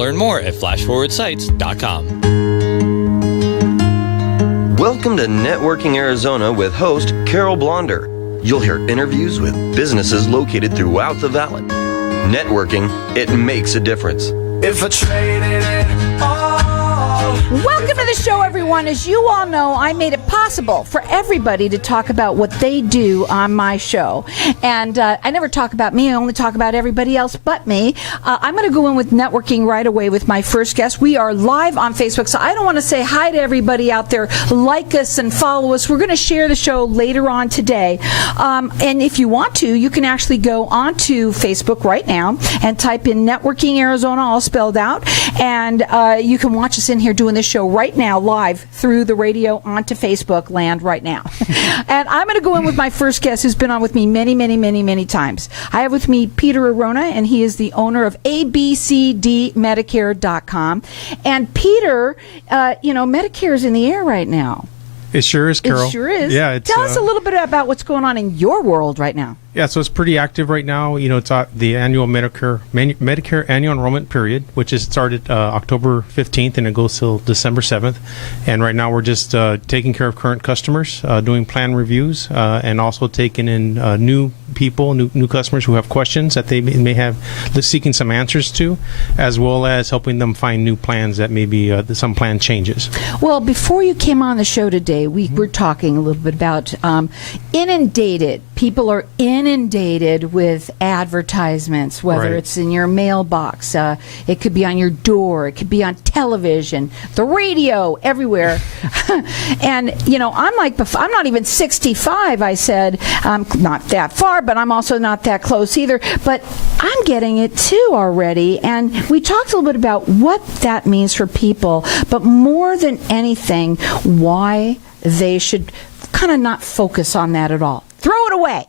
Learn more at flashforwardsites.com. Welcome to Networking Arizona with host Carol Blonder. You'll hear interviews with businesses located throughout the valley. Networking, it makes a difference. If I traded it all. Welcome to the show, everyone. As you all know, I made it possible for everybody to talk about what they do on my show. And I never talk about me. I only talk about everybody else but me. I'm going to go in with networking right away with my first guest. We are live on Facebook, so I don't want to say hi to everybody out there. Like us and follow us. We're going to share the show later on today. And if you want to, you can actually go onto Facebook right now and type in Networking Arizona, all spelled out. And you can watch us in here doing this show right now, live through the radio onto Facebook land right now. And I'm going to go in with my first guest who's been on with me many times. I have with me Peter Arona, and he is the owner of ABCDmedicare.com. And Peter, Medicare is in the air right now. It sure is, Carol. It sure is. Yeah, Tell us a little bit about what's going on in your world right now. Yeah, so it's pretty active right now. It's the annual Medicare annual enrollment period, which is started October 15th and it goes till December 7th. And right now we're just taking care of current customers, doing plan reviews, and also taking in new people, new customers who have questions that they may have, seeking some answers to, as well as helping them find new plans that maybe some plan changes. Well, before you came on the show today, we were talking a little bit about inundated. People are inundated with advertisements, whether it's in your mailbox, it could be on your door, it could be on television, the radio, everywhere. And, I'm not even 65, I said. I'm not that far, but I'm also not that close either. But I'm getting it too already. And we talked a little bit about what that means for people, but more than anything, why they should kind of not focus on that at all. Throw it away.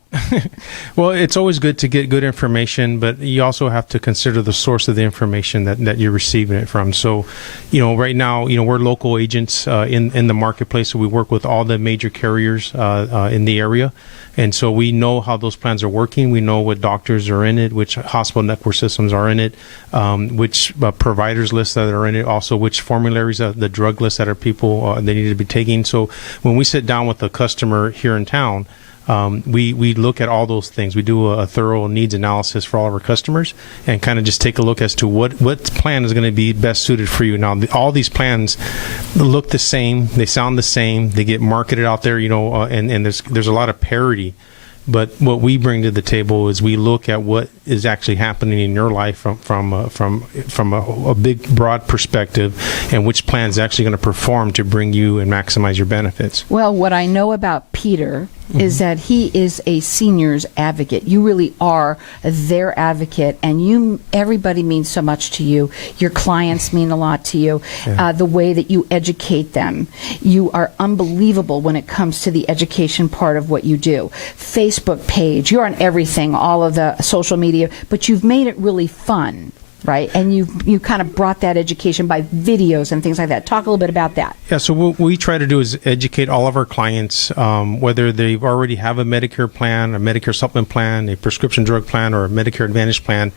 Well, it's always good to get good information, but you also have to consider the source of the information that you're receiving it from. So, right now, we're local agents in the marketplace, so we work with all the major carriers in the area. And so we know how those plans are working. We know what doctors are in it, which hospital network systems are in it, which providers lists that are in it, also which formularies, the drug lists that are people they need to be taking. So when we sit down with a customer here in town, we look at all those things. We do a thorough needs analysis for all of our customers and kind of just take a look as to what plan is going to be best suited for you. Now, all these plans look the same. They sound the same. They get marketed out there, and there's a lot of parity. But what we bring to the table is we look at what is actually happening in your life from a big, broad perspective, and which plan is actually going to perform to bring you and maximize your benefits. Well, what I know about Peter is that he is a seniors advocate. You really are their advocate, and everybody means so much to you. Your clients mean a lot to you. Yeah. The way that you educate them. You are unbelievable when it comes to the education part of what you do. Facebook page, you're on everything, all of the social media, but you've made it really fun. Right, and you kind of brought that education by videos and things like that. Talk a little bit about that. Yeah, so what we try to do is educate all of our clients, whether they already have a Medicare plan, a Medicare supplement plan, a prescription drug plan, or a Medicare Advantage plan.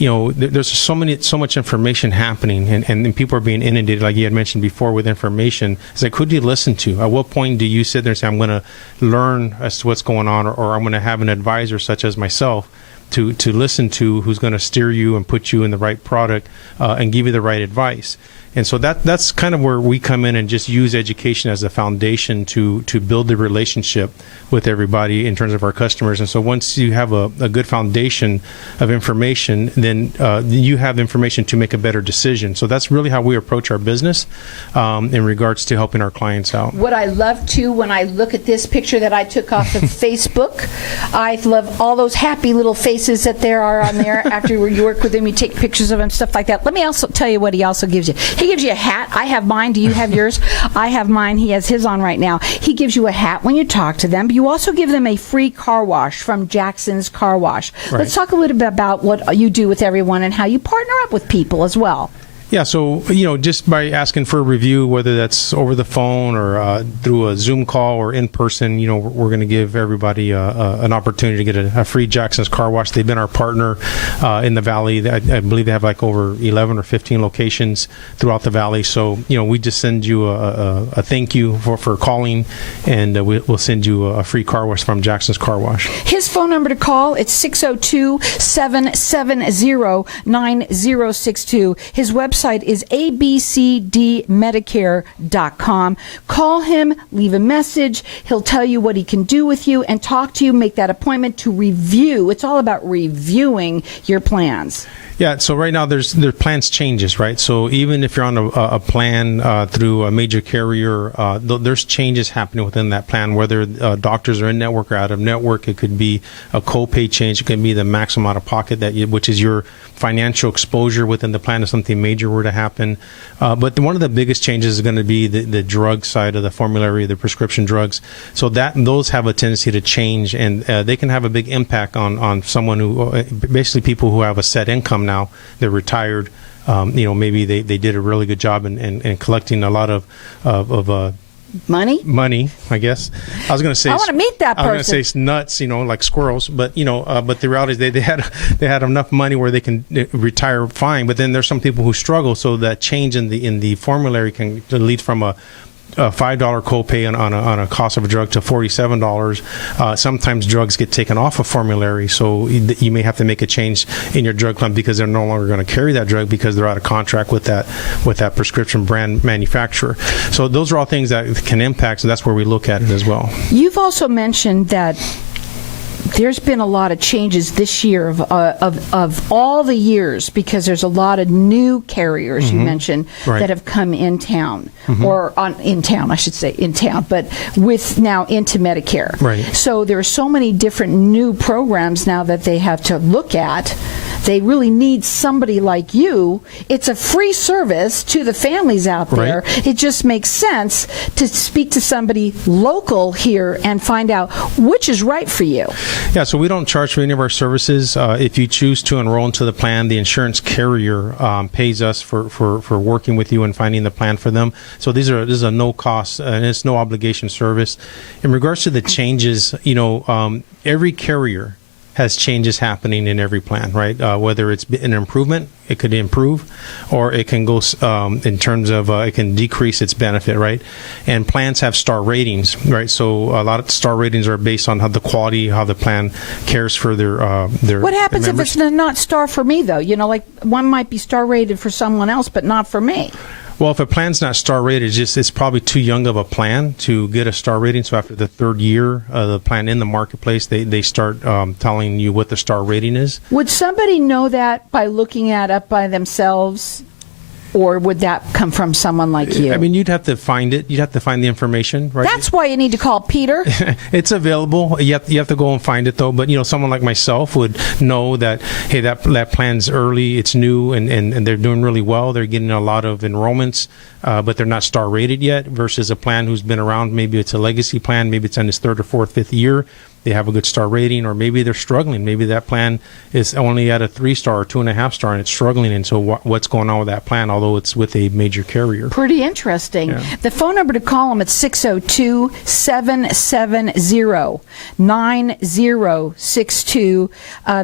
There's so much information happening, and people are being inundated, like you had mentioned before, with information. It's like, who do you listen to? At what point do you sit there and say, I'm going to learn as to what's going on, or I'm going to have an advisor such as myself to listen to, who's going to steer you and put you in the right product and give you the right advice. And so that's kind of where we come in and just use education as a foundation to build the relationship with everybody in terms of our customers. And so once you have a good foundation of information, then you have information to make a better decision. So that's really how we approach our business in regards to helping our clients out. What I love, too, when I look at this picture that I took off of Facebook, I love all those happy little faces that there are on there. After you work with them, you take pictures of them, stuff like that. Let me also tell you what he also gives you. He gives you a hat. I have mine. Do you have yours? I have mine. He has his on right now. He gives you a hat when you talk to them. But you also give them a free car wash from Jackson's Car Wash. Right. Let's talk a little bit about what you do with everyone and how you partner up with people as well. Yeah, so, just by asking for a review, whether that's over the phone or through a Zoom call or in person, we're going to give everybody an opportunity to get a free Jackson's Car Wash. They've been our partner in the Valley. I believe they have like over 11 or 15 locations throughout the Valley. So, we just send you a thank you for calling, and we'll send you a free car wash from Jackson's Car Wash. His phone number to call, it's 602-770-9062. His website is abcdmedicare.com. Call him, leave a message. He'll tell you what he can do with you and talk to you, make that appointment to review. It's all about reviewing your plans. Yeah, so right now there's plans changes, right? So even if you're on a plan through a major carrier, there's changes happening within that plan, whether doctors are in network or out of network. It could be a copay change. It could be the maximum out of pocket which is your financial exposure within the plan if something major were to happen. But one of the biggest changes is going to be the drug side of the formulary, the prescription drugs. So those have a tendency to change, and they can have a big impact on someone who, basically people who have a set income now. They're retired. Maybe they did a really good job in collecting a lot of money, I guess. I was going to say, I want to meet that person. I was going to say nuts, like squirrels, but but the reality is they had enough money where they can retire fine. But then there's some people who struggle, so that change in the formulary can lead from a $5 copay on a cost of a drug to $47. Sometimes drugs get taken off a formulary, so you may have to make a change in your drug plan because they're no longer going to carry that drug because they're out of contract with that prescription brand manufacturer. So those are all things that can impact, so that's where we look at it as well. You've also mentioned that there's been a lot of changes this year of all the years, because there's a lot of new carriers you mentioned that have come in town, or in town, but with now into Medicare. Right. So there are so many different new programs now that they have to look at. They really need somebody like you. It's a free service to the families out there. Right. It just makes sense to speak to somebody local here and find out which is right for you. Yeah, so we don't charge for any of our services. If you choose to enroll into the plan, the insurance carrier pays us for working with you and finding the plan for them. So this is a no cost and it's no obligation service. In regards to the changes, every carrier has changes happening in every plan, right? Whether it's an improvement, it could improve, or it can go in terms of it can decrease its benefit, right? And plans have star ratings, right? So a lot of star ratings are based on how the quality, how the plan cares for their What happens their if it's not star for me, though? Like one might be star rated for someone else, but not for me. Well, if a plan's not star rated, it's probably too young of a plan to get a star rating. So after the third year of the plan in the marketplace, they start telling you what the star rating is. Would somebody know that by looking at up by themselves? Or would that come from someone like you? I mean, you'd have to find it. You'd have to find the information, right? That's why you need to call Peter. It's available. You have to go and find it, though. But, someone like myself would know that, hey, that plan's early, it's new, and they're doing really well. They're getting a lot of enrollments, but they're not star rated yet, versus a plan who's been around. Maybe it's a legacy plan. Maybe it's in its third or fourth, fifth year. They have a good star rating, or maybe they're struggling. Maybe that plan is only at a 3-star or 2.5-star, and it's struggling. And so what's going on with that plan, although it's with a major carrier? Pretty interesting. Yeah. The phone number to call them is 602-770-9062.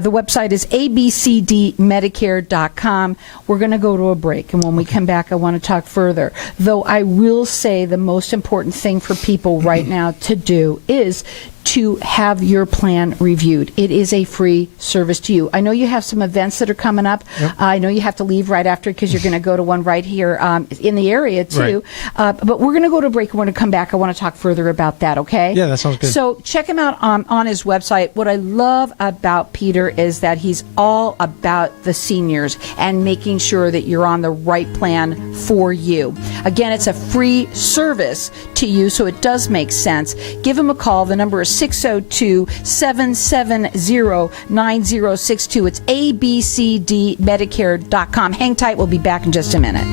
The website is abcdmedicare.com. We're going to go to a break, and when we come back, I want to talk further. Though I will say the most important thing for people right now to do is to have your plan reviewed. It is a free service to you. I know you have some events that are coming up. Yep. I know you have to leave right after because you're going to go to one right here in the area too. Right. But we're going to go to a break. We're going to come back. I want to talk further about that, okay? Yeah, that sounds good. So check him out on his website. What I love about Peter is that he's all about the seniors and making sure that you're on the right plan for you. Again, it's a free service to you, so it does make sense. Give him a call. The number is 602-770-9062. It's abcdmedicare.com. Hang tight. We'll be back in just a minute.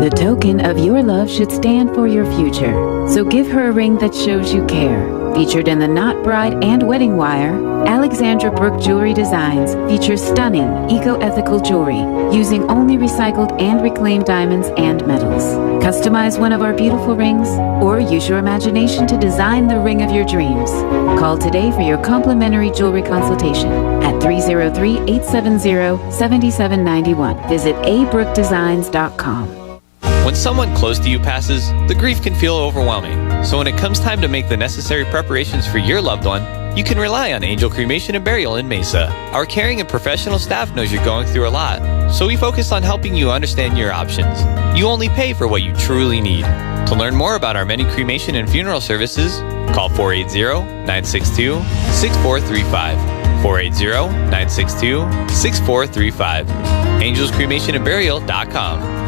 The token of your love should stand for your future. So give her a ring that shows you care. Featured in the Knot Bride and Wedding Wire, Alexandra Brooke Jewelry Designs features stunning, eco-ethical jewelry using only recycled and reclaimed diamonds and metals. Customize one of our beautiful rings or use your imagination to design the ring of your dreams. Call today for your complimentary jewelry consultation at 303-870-7791. Visit abrookedesigns.com. When someone close to you passes, the grief can feel overwhelming. So when it comes time to make the necessary preparations for your loved one, you can rely on Angel Cremation and Burial in Mesa. Our caring and professional staff knows you're going through a lot, so we focus on helping you understand your options. You only pay for what you truly need. To learn more about our many cremation and funeral services, call 480-962-6435. 480-962-6435. AngelsCremationandBurial.com.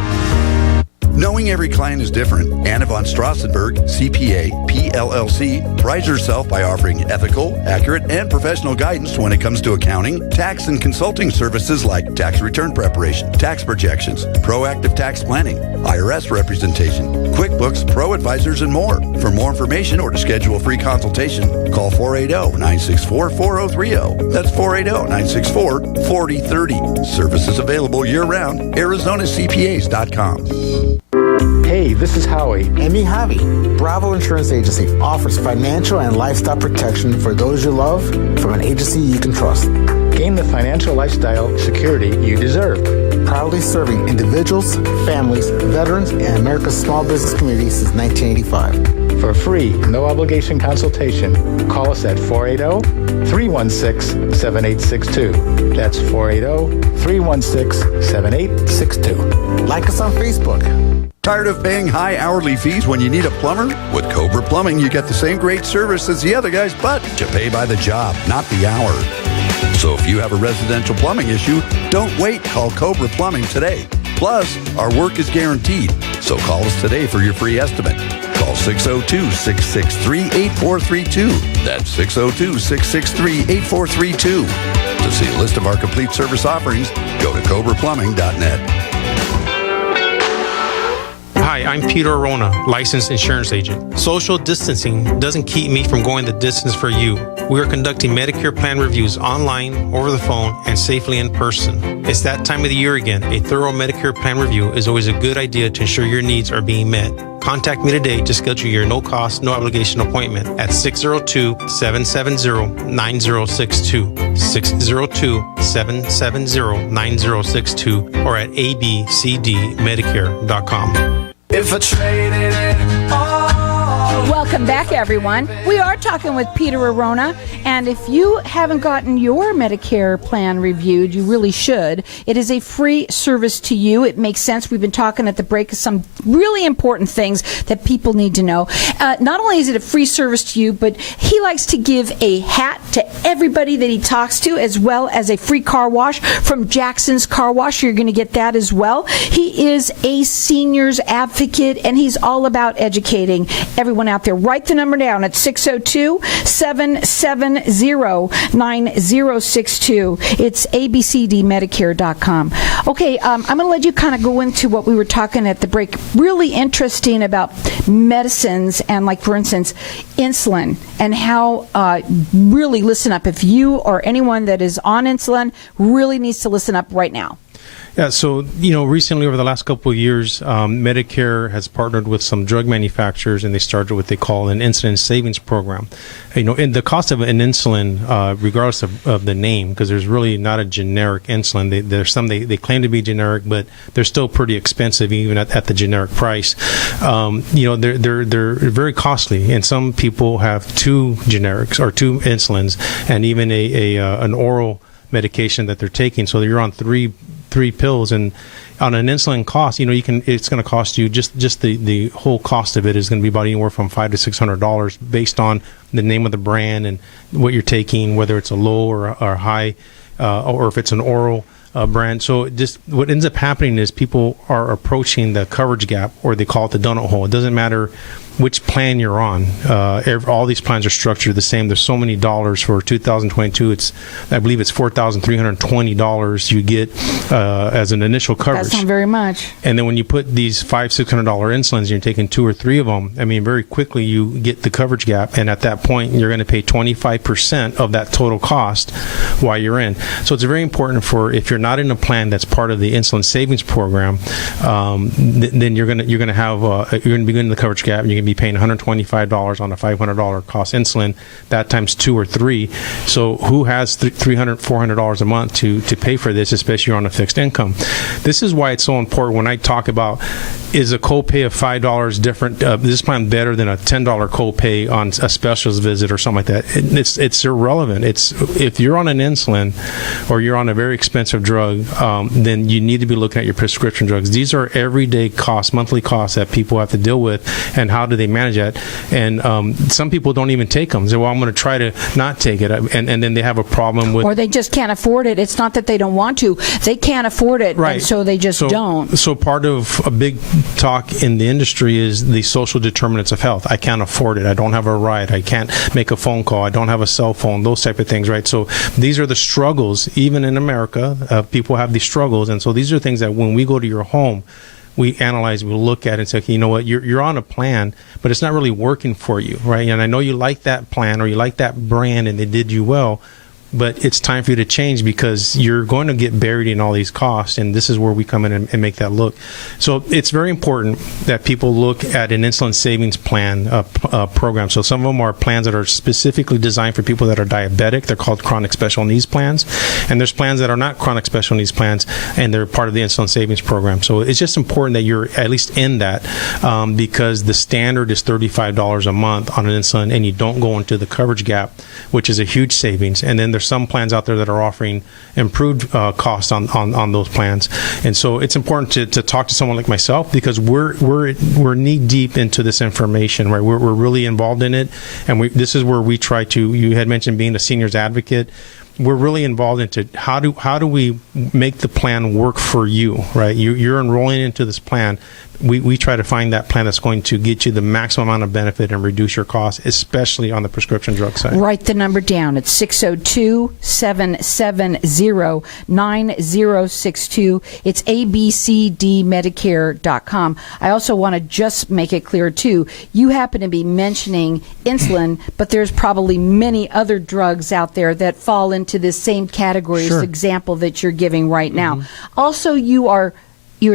Knowing every client is different, Anna von Strassenberg, CPA, PLLC, prides herself by offering ethical, accurate, and professional guidance when it comes to accounting, tax, and consulting services like tax return preparation, tax projections, proactive tax planning, IRS representation, QuickBooks, Pro Advisors, and more. For more information or to schedule a free consultation, call 480-964-4030. That's 480-964-4030. Services available year-round. ArizonaCPAs.com. Hey, this is Howie. And me, Javi. Bravo Insurance Agency offers financial and lifestyle protection for those you love from an agency you can trust. Gain the financial lifestyle security you deserve. Proudly serving individuals, families, veterans, and America's small business community since 1985. For a free, no-obligation consultation, call us at 480-316-7862. That's 480-316-7862. Like us on Facebook. Tired of paying high hourly fees when you need a plumber? With Cobra Plumbing, you get the same great service as the other guys, but you pay by the job, not the hour. So if you have a residential plumbing issue, don't wait. Call Cobra Plumbing today. Plus, our work is guaranteed. So call us today for your free estimate. Call 602-663-8432. That's 602-663-8432. To see a list of our complete service offerings, go to cobraplumbing.net. Hi, I'm Peter Arona, licensed insurance agent. Social distancing doesn't keep me from going the distance for you. We are conducting Medicare plan reviews online, over the phone, and safely in person. It's that time of the year again. A thorough Medicare plan review is always a good idea to ensure your needs are being met. Contact me today to schedule your no-cost, no-obligation appointment at 602-770-9062, 602-770-9062, or at abcdmedicare.com. If I traded it all. Welcome back, everyone. We are talking with Peter Arona, and if you haven't gotten your Medicare plan reviewed, you really should. It is a free service to you. It makes sense. We've been talking at the break of some really important things that people need to know. Not only is it a free service to you, but he likes to give a hat to everybody that he talks to, as well as a free car wash from Jackson's Car Wash. You're going to get that as well. He is a seniors advocate, and he's all about educating everyone out there. Write the number down at 602-770-9062. It's abcdmedicare.com. Okay, I'm going to let you kind of go into what we were talking at the break. Really interesting about medicines and, like, for instance, insulin, and how really listen up. If you or anyone that is on insulin really needs to listen up right now. Yeah, so, recently over the last couple of years, Medicare has partnered with some drug manufacturers, and they started what they call an insulin savings program. And the cost of an insulin, regardless of the name, because there's really not a generic insulin. There's some they claim to be generic, but they're still pretty expensive even at the generic price. They're very costly, and some people have two generics or two insulins, and even an oral medication that they're taking. So you're on three pills, and on an insulin cost, it's going to cost you just the whole cost of it is going to be about anywhere from $500 to $600 based on the name of the brand and what you're taking, whether it's a low or high, or if it's an oral brand. So just what ends up happening is people are approaching the coverage gap, or they call it the donut hole. It doesn't matter which plan you're on. All these plans are structured the same. There's so many dollars for 2022. I believe it's $4,320 you get as an initial coverage. That's not very much. And then when you put these $500-$600 insulins, and you're taking 2 or 3 of them. I mean, very quickly you get the coverage gap, and at that point you're going to pay 25% of that total cost while you're in. So it's very important if you're not in a plan that's part of the insulin savings program, then you're going to be getting the coverage gap, and you're going to be paying $125 on a $500 cost insulin. That times 2 or 3. So who has $300, $400 a month to pay for this, especially on a fixed income? This is why it's so important when I talk about, is a copay of $5 different? This plan better than a $10 copay on a specialist visit or something like that? It's irrelevant. If you're on an insulin or you're on a very expensive drug, then you need to be looking at your prescription drugs. These are everyday costs, monthly costs that people have to deal with, and how do they manage that? And some people don't even take them. They say, well, I'm going to try to not take it, and then they have a problem with, or they just can't afford it. It's not that they don't want to; they can't afford it, right? And so they just don't. So part of a big talk in the industry is the social determinants of health. I can't afford it. I don't have a ride. I can't make a phone call. I don't have a cell phone. Those type of things, right? So these are the struggles. Even in America, people have these struggles, and so these are things that when we go to your home, we analyze, we look at it and say, okay, you know what, you're on a plan, but it's not really working for you, right? And I know you like that plan or you like that brand and they did you well, but it's time for you to change because you're going to get buried in all these costs, and this is where we come in and make that look. So it's very important that people look at an insulin savings plan program. So some of them are plans that are specifically designed for people that are diabetic. They're called chronic special needs plans. And there's plans that are not chronic special needs plans, and they're part of the insulin savings program. So it's just important that you're at least in that because the standard is $35 a month on an insulin, and you don't go into the coverage gap, which is a huge savings. And then there's some plans out there that are offering improved costs on those plans, and so it's important to talk to someone like myself because we're knee deep into this information, right? We're really involved in it, and this is where we try to. You had mentioned being a seniors advocate. We're really involved into how do we make the plan work for you, right? You're enrolling into this plan. We try to find that plan that's going to get you the maximum amount of benefit and reduce your costs, especially on the prescription drug side. Write the number down. It's 602-770-9062. It's ABCDmedicare.com. I also want to just make it clear, too, you happen to be mentioning insulin, but there's probably many other drugs out there that fall into this same category as the example that you're giving right now. Mm-hmm. Also, you're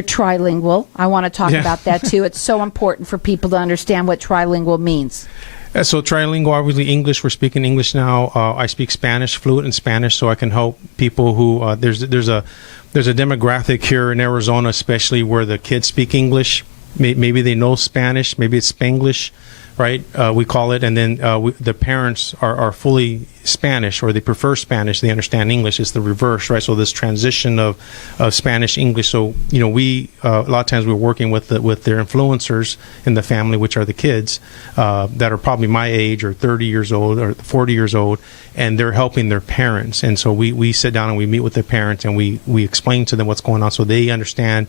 trilingual. I want to talk about that, too. It's so important for people to understand what trilingual means. So trilingual, obviously English. We're speaking English now. I speak Spanish, fluent in Spanish, so I can help people who there's a demographic here in Arizona, especially where the kids speak English. Maybe they know Spanish. Maybe it's Spanglish, right? We call it, and then the parents are fully Spanish, or they prefer Spanish. They understand English. It's the reverse, right? So this transition of Spanish English. So we a lot of times we're working with their influencers in the family, which are the kids that are probably my age or 30 years old or 40 years old, and they're helping their parents. And so we sit down and we meet with their parents and we explain to them what's going on so they understand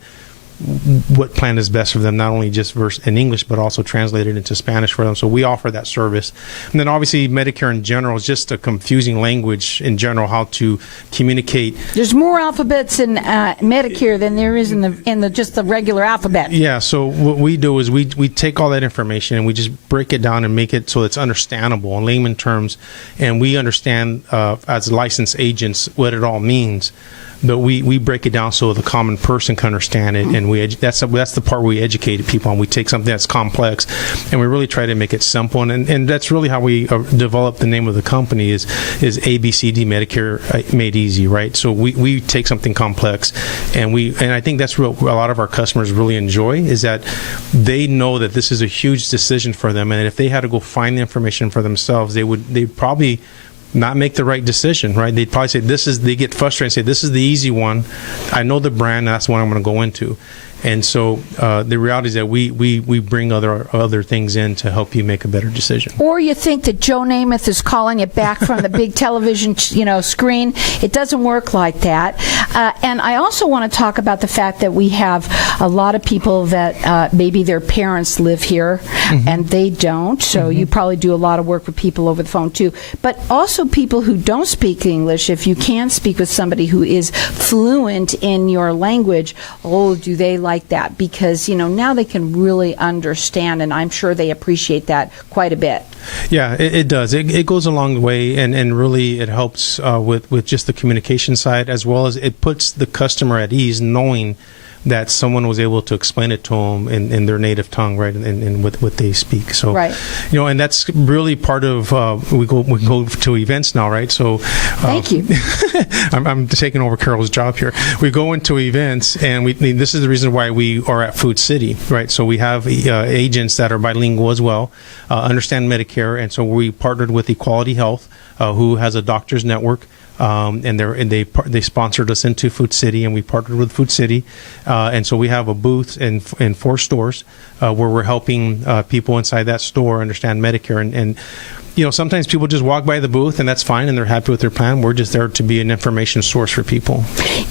what plan is best for them, not only just in English, but also translated into Spanish for them. So we offer that service. And then obviously Medicare in general is just a confusing language in general, how to communicate. There's more alphabets in Medicare than there is in the just the regular alphabet. Yeah, so what we do is we take all that information and we just break it down and make it so it's understandable in layman terms, and we understand as licensed agents what it all means. But we break it down so the common person can understand it, and that's the part where we educate people on. We take something that's complex, and we really try to make it simple, and that's really how we develop the name of the company is ABCD Medicare Made Easy, right? So we take something complex, and I think that's what a lot of our customers really enjoy is that they know that this is a huge decision for them, and if they had to go find the information for themselves, they'd probably not make the right decision, right? They'd probably say they get frustrated and say, this is the easy one. I know the brand, and that's the one I'm going to go into. And so the reality is that we bring other things in to help you make a better decision. Or you think that Joe Namath is calling it back from the big television screen. It doesn't work like that. And I also want to talk about the fact that we have a lot of people that maybe their parents live here and they don't. So you probably do a lot of work with people over the phone too. But also people who don't speak English, if you can speak with somebody who is fluent in your language, do they like that? Because, now they can really understand, and I'm sure they appreciate that quite a bit. Yeah, it does. It goes a long way, and really it helps with just the communication side, as well as it puts the customer at ease knowing that someone was able to explain it to them in their native tongue, right, and what they speak. So, right. And that's really part of we go to events now, right? So, thank you. I'm taking over Carol's job here. We go into events, and this is the reason why we are at Food City, right? So we have agents that are bilingual as well, understand Medicare, and so we partnered with Equality Health, who has a doctor's network. And they sponsored us into Food City, and we partnered with Food City, and so we have a booth in 4 stores where we're helping people inside that store understand Medicare, and sometimes people just walk by the booth and that's fine and they're happy with their plan. We're just there to be an information source for people.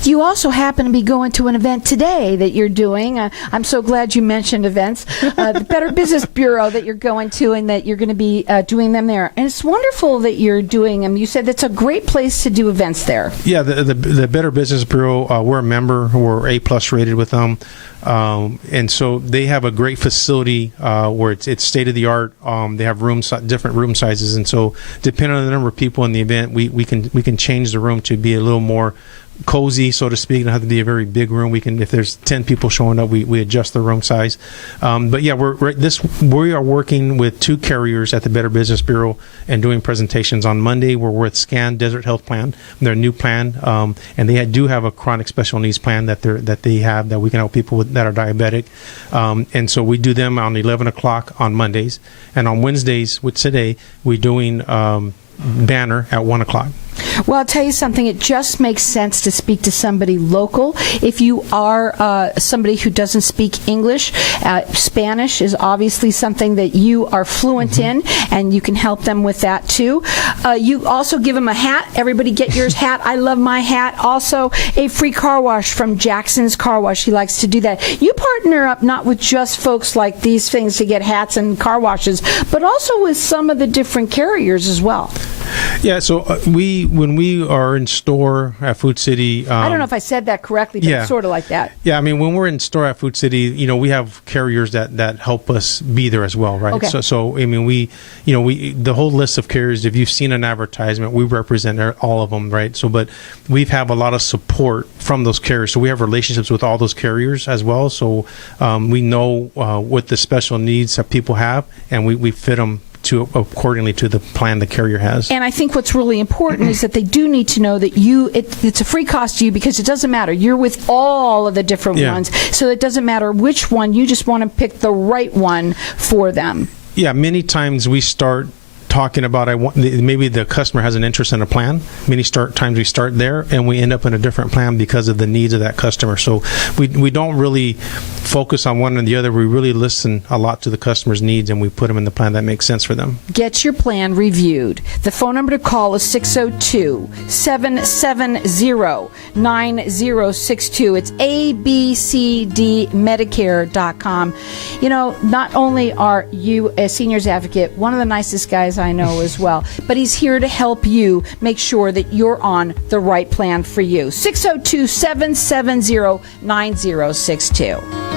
You also happen to be going to an event today that you're doing. I'm so glad you mentioned events. The Better Business Bureau that you're going to, and that you're going to be doing them there. And it's wonderful that you're doing them. You said that's a great place to do events there. Yeah, the Better Business Bureau, we're a member. We're A+ rated with them. And so they have a great facility where it's state of the art. They have different room sizes, and so depending on the number of people in the event, we can change the room to be a little more cozy, so to speak. It doesn't have to be a very big room. We can, if there's 10 people showing up, we adjust the room size. But yeah, we are working with 2 carriers at the Better Business Bureau and doing presentations. On Monday, we're with Scan Desert Health Plan, their new plan, and they do have a chronic special needs plan that they have that we can help people with that are diabetic. And so we do them on 11 o'clock on Mondays, and on Wednesdays, with today, we're doing Banner at 1 o'clock. Well, I'll tell you something. It just makes sense to speak to somebody local. If you are somebody who doesn't speak English, Spanish is obviously something that you are fluent in, and you can help them with that too. You also give them a hat. Everybody get yours hat. I love my hat. Also, a free car wash from Jackson's Car Wash. He likes to do that. You partner up not with just folks like these things to get hats and car washes, but also with some of the different carriers as well. Yeah, so when we are in store at Food City, I don't know if I said that correctly, but it's sort of like that. Yeah, I mean, when we're in store at Food City, we have carriers that help us be there as well, right? Okay. So I mean, we the whole list of carriers. If you've seen an advertisement, we represent all of them, right? So, but we have a lot of support from those carriers. So we have relationships with all those carriers as well. So we know what the special needs that people have, and we fit them accordingly to the plan the carrier has. And I think what's really important is that they do need to know that it's a free cost to you, because it doesn't matter. You're with all of the different ones, so it doesn't matter which one. You just want to pick the right one for them. Yeah, many times we start talking about maybe the customer has an interest in a plan. Many times we start there and we end up in a different plan because of the needs of that customer. So we don't really focus on one or the other. We really listen a lot to the customer's needs, and we put them in the plan that makes sense for them. Get your plan reviewed. The phone number to call is 602-770-9062. It's ABCDmedicare.com. Not only are you a seniors advocate, one of the nicest guys I know as well, but he's here to help you make sure that you're on the right plan for you. 602-770-9062.